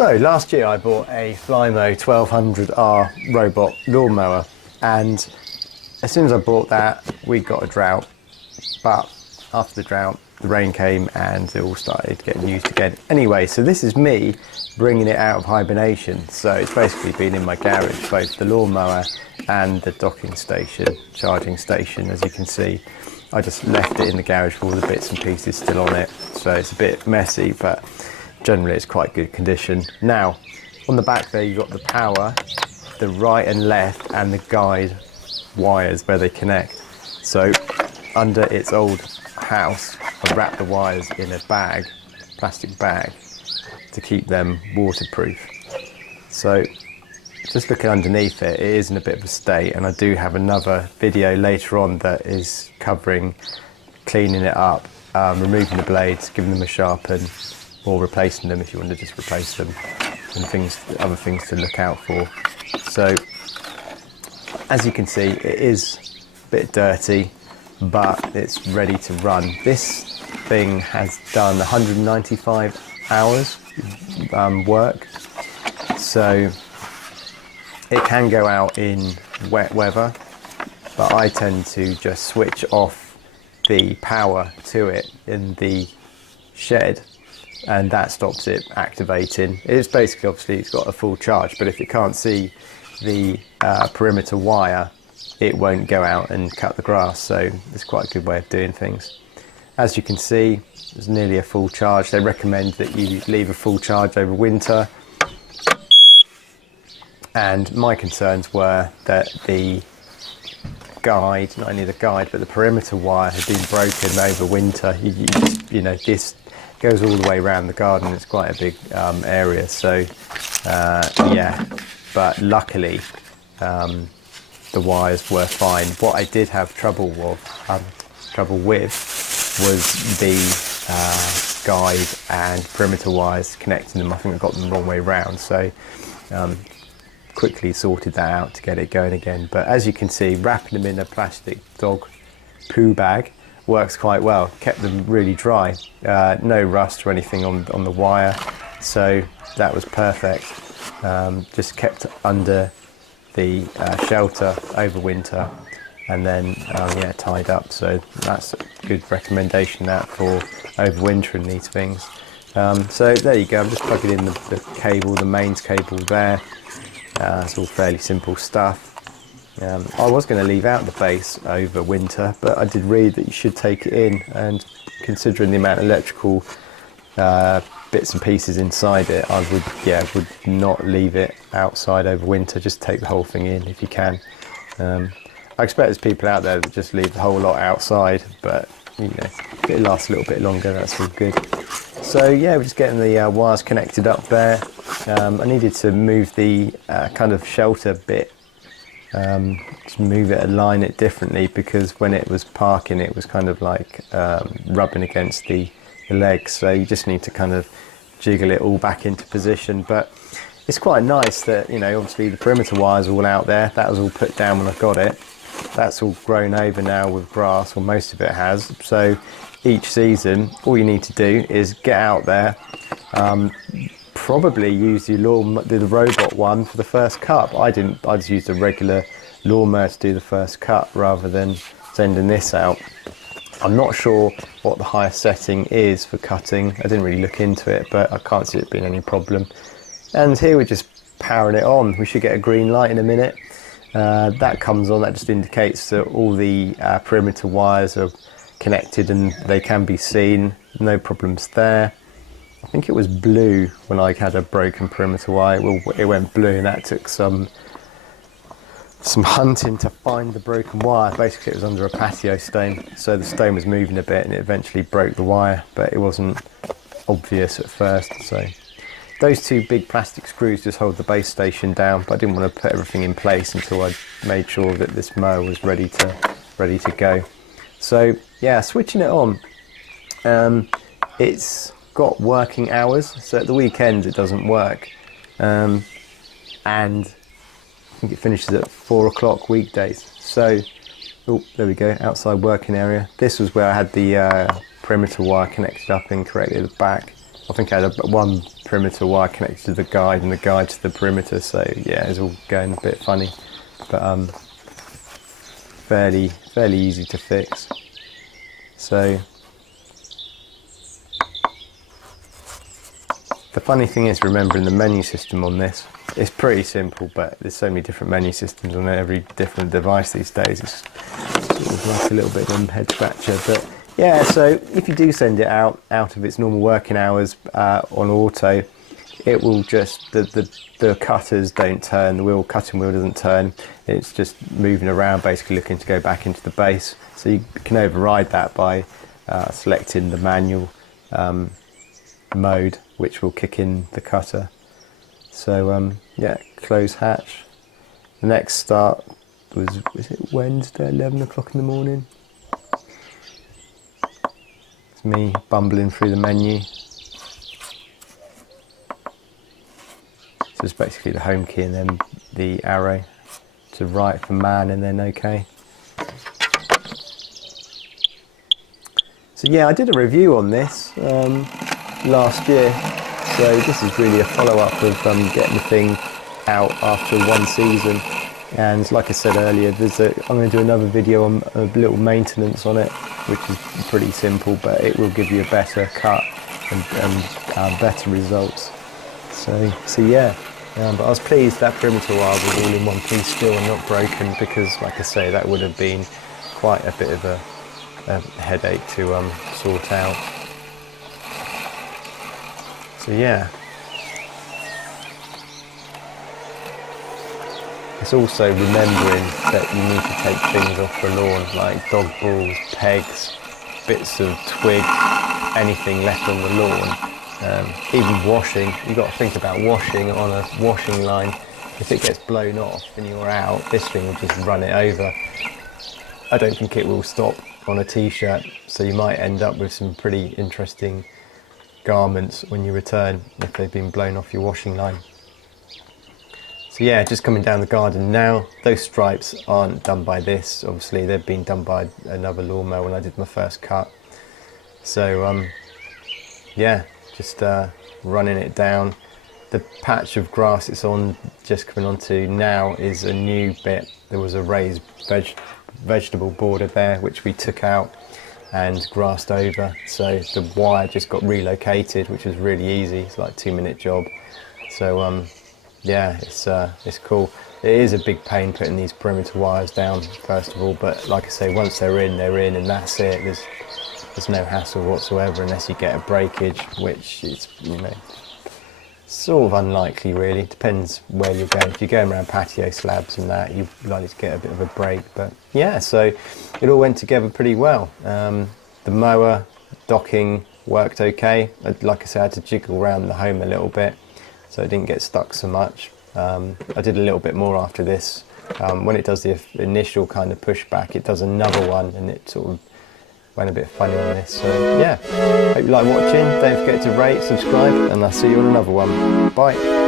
So last year I bought a Flymo 1200R robot lawnmower, and as soon as I bought that we got a drought, but after the drought the rain came and it all started getting used again. Anyway, so this is me bringing it out of hibernation. So it's basically been in my garage, both the lawnmower and the docking station, charging station. As you can see, I just left it in the garage with all the bits and pieces still on it, so it's a bit messy, but generally it's quite good condition. Now on the back there you've got the power, the right and left, and the guide wires where they connect. So under its old house I wrapped the wires in a bag, plastic bag, to keep them waterproof. So just looking underneath it, it is in a bit of a state, and I do have another video later on that is covering cleaning it up, removing the blades, giving them a sharpen, or replacing them if you want to just replace them, and other things to look out for. So as you can see, it is a bit dirty, but it's ready to run. This thing has done 195 hours work, so it can go out in wet weather, but I tend to just switch off the power to it in the shed, and that stops it activating. It's basically, obviously it's got a full charge, but if it can't see the perimeter wire, it won't go out and cut the grass. So it's quite a good way of doing things. As you can see, there's nearly a full charge. They recommend that you leave a full charge over winter, and my concerns were that the guide, not only the guide, but the perimeter wire had been broken over winter. You know, this goes all the way around the garden. It's quite a big area, so yeah, but luckily the wires were fine. What I did have trouble with was the guide and perimeter wires, connecting them. I think I got them the wrong way round, so quickly sorted that out to get it going again. But as you can see, wrapping them in a plastic dog poo bag works quite well. Kept them really dry, no rust or anything on the wire, so that was perfect. Just kept under the shelter over winter, and then yeah, tied up. So that's a good recommendation, that, for overwintering these things. So there you go. I'm just plugging in the cable, the mains cable there. It's all fairly simple stuff. I was going to leave out the base over winter, but I did read that you should take it in, and considering the amount of electrical bits and pieces inside it, I would not leave it outside over winter. Just take the whole thing in if you can. I expect there's people out there that just leave the whole lot outside, but you know, if it lasts a little bit longer, that's all good. So yeah, we're just getting the wires connected up there. I needed to move the kind of shelter bit, to move it, align it differently, because when it was parking it was kind of like rubbing against the legs, so you just need to kind of jiggle it all back into position. But it's quite nice that, you know, obviously the perimeter wire's all out there. That was all put down when I got it. That's all grown over now with grass, or most of it has. So each season all you need to do is get out there, probably use the robot one for the first cut. I just used a regular lawnmower to do the first cut rather than sending this out. I'm not sure what the highest setting is for cutting. I didn't really look into it, but I can't see it being any problem. And here we're just powering it on. We should get a green light in a minute. That comes on, that just indicates that all the perimeter wires are connected and they can be seen. No problems there. I think it was blue when I had a broken perimeter wire. Well, it went blue, and that took some hunting to find the broken wire. Basically it was under a patio stone, so the stone was moving a bit and it eventually broke the wire, but it wasn't obvious at first. So those two big plastic screws just hold the base station down, but I didn't want to put everything in place until I made sure that this mower was ready to go. So yeah, switching it on. It's got working hours, so at the weekends it doesn't work, and I think it finishes at 4 o'clock weekdays. So, oh, there we go, outside working area. This was where I had the perimeter wire connected up incorrectly at the back. I think I had one perimeter wire connected to the guide and the guide to the perimeter, so yeah, it's all going a bit funny, but fairly easy to fix. So the funny thing is, remembering the menu system on this, it's pretty simple, but there's so many different menu systems on every different device these days. It's sort of like a little bit of a head scratcher, but yeah. So if you do send it out of its normal working hours on auto, it will just, the cutters don't turn, the cutting wheel doesn't turn. It's just moving around, basically looking to go back into the base. So you can override that by selecting the manual mode, which will kick in the cutter. So yeah, close hatch. The next start was it Wednesday, 11 o'clock in the morning? It's me bumbling through the menu. So it's basically the home key and then the arrow to right for man and then OK. So yeah, I did a review on this last year. So this is really a follow-up of getting the thing out after one season. And like I said earlier, I'm going to do another video on a little maintenance on it, which is pretty simple, but it will give you a better cut and better results. So yeah, but I was pleased that perimeter wire was all in one piece still and not broken, because like I say, that would have been quite a bit of a headache to sort out. So yeah, it's also remembering that you need to take things off the lawn, like dog balls, pegs, bits of twig, anything left on the lawn. Even washing, you've got to think about washing on a washing line. If it gets blown off and you're out, this thing will just run it over. I don't think it will stop on a t-shirt, so you might end up with some pretty interesting garments when you return if they've been blown off your washing line. So yeah, just coming down the garden now. Those stripes aren't done by this, obviously they've been done by another lawnmower when I did my first cut. So yeah, just running it down. The patch of grass it's on, just coming onto now, is a new bit. There was a raised vegetable border there which we took out and grassed over, so the wire just got relocated, which was really easy. It's like a 2-minute job. So yeah, it's cool. It is a big pain putting these perimeter wires down first of all, but like I say, once they're in and that's it. There's no hassle whatsoever unless you get a breakage, which is, you know, sort of unlikely really. Depends where you're going. If you're going around patio slabs and that, you're likely to get a bit of a break. But yeah, so it all went together pretty well. The mower docking worked okay. Like I said, I had to jiggle around the home a little bit so it didn't get stuck so much. I did a little bit more after this. When it does the initial kind of pushback, it does another one and it sort of went a bit funny on this. So yeah, hope you like watching. Don't forget to rate, subscribe, and I'll see you on another one. Bye.